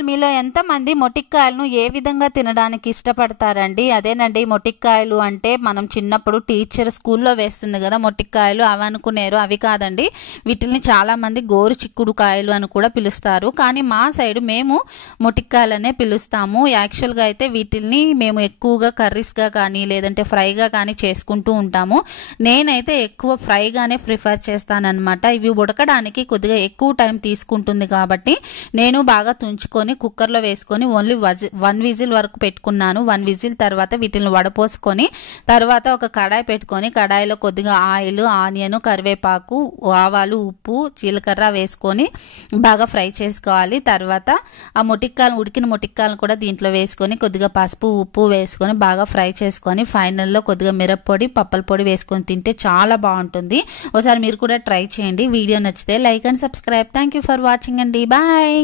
అసలు మీలో ఎంతమంది మొటిక్కాయలను ఏ విధంగా తినడానికి ఇష్టపడతారండి? అదేనండి, మొటిక్కాయలు అంటే మనం చిన్నప్పుడు టీచర్ స్కూల్లో వేస్తుంది కదా మొటిక్కాయలు, అవి అనుకునేరు. అవి కాదండి, వీటిని చాలామంది గోరు చిక్కుడుకాయలు అని కూడా పిలుస్తారు. కానీ మా సైడ్ మేము మొటిక్కాయలనే పిలుస్తాము. యాక్చువల్గా అయితే వీటిని మేము ఎక్కువగా కర్రీస్గా కానీ లేదంటే ఫ్రైగా కానీ చేసుకుంటూ ఉంటాము. నేనైతే ఎక్కువ ఫ్రైగానే ప్రిఫర్ చేస్తానన్నమాట. ఇవి ఉడకడానికి కొద్దిగా ఎక్కువ టైం తీసుకుంటుంది కాబట్టి నేను బాగా తుంచుకొని కుక్కర్లో వేసుకొని ఓన్లీ 1 విజిల్ వరకు పెట్టుకున్నాను. 1 విజిల్ తర్వాత వీటిని వడపోసుకొని తర్వాత ఒక కడాయి పెట్టుకొని కడాయిలో కొద్దిగా ఆయిల్, ఆనియన్, కరివేపాకు, ఆవాలు, ఉప్పు, జీలకర్ర వేసుకొని బాగా ఫ్రై చేసుకోవాలి. తర్వాత ఆ ఉడికిన మొటిక్కాయలను కూడా దీంట్లో వేసుకొని కొద్దిగా పసుపు, ఉప్పు వేసుకొని బాగా ఫ్రై చేసుకొని ఫైనల్లో కొద్దిగా మిరప్పొడి, పప్పల పొడి వేసుకొని తింటే చాలా బాగుంటుంది. ఒకసారి మీరు కూడా ట్రై చేయండి. వీడియో నచ్చితే like and subscribe. Thank you for watching అండి. బాయ్.